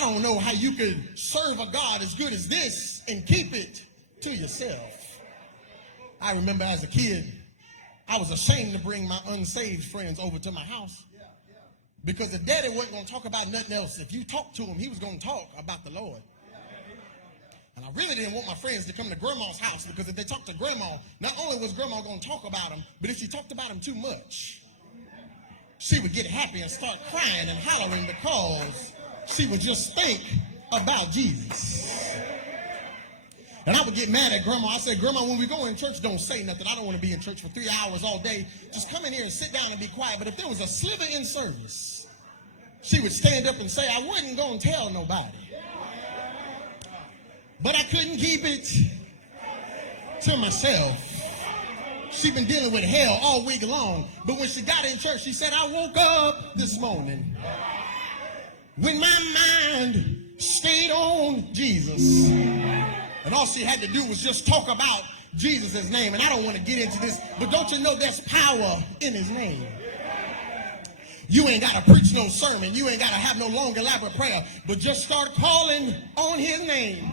I don't know how you could serve a God as good as this and keep it to yourself. I remember as a kid, I was ashamed to bring my unsaved friends over to my house because the daddy wasn't going to talk about nothing else. If you talked to him, he was going to talk about the Lord. And I really didn't want my friends to come to grandma's house because if they talked to grandma, not only was grandma going to talk about him, but if she talked about him too much, she would get happy and start crying and hollering because she would just think about Jesus. And I would get mad at grandma. I said, Grandma, when we go in church, don't say nothing. I don't want to be in church for 3 hours all day. Just come in here and sit down and be quiet. But if there was a sliver in service, she would stand up and say, I wasn't going to tell nobody. But I couldn't keep it to myself. She'd been dealing with hell all week long. But when she got in church, she said, I woke up this morning when my mind stayed on Jesus. And all she had to do was just talk about Jesus' name. And I don't want to get into this, but don't you know there's power in his name? You ain't got to preach no sermon. You ain't got to have no long elaborate prayer, but just start calling on his name.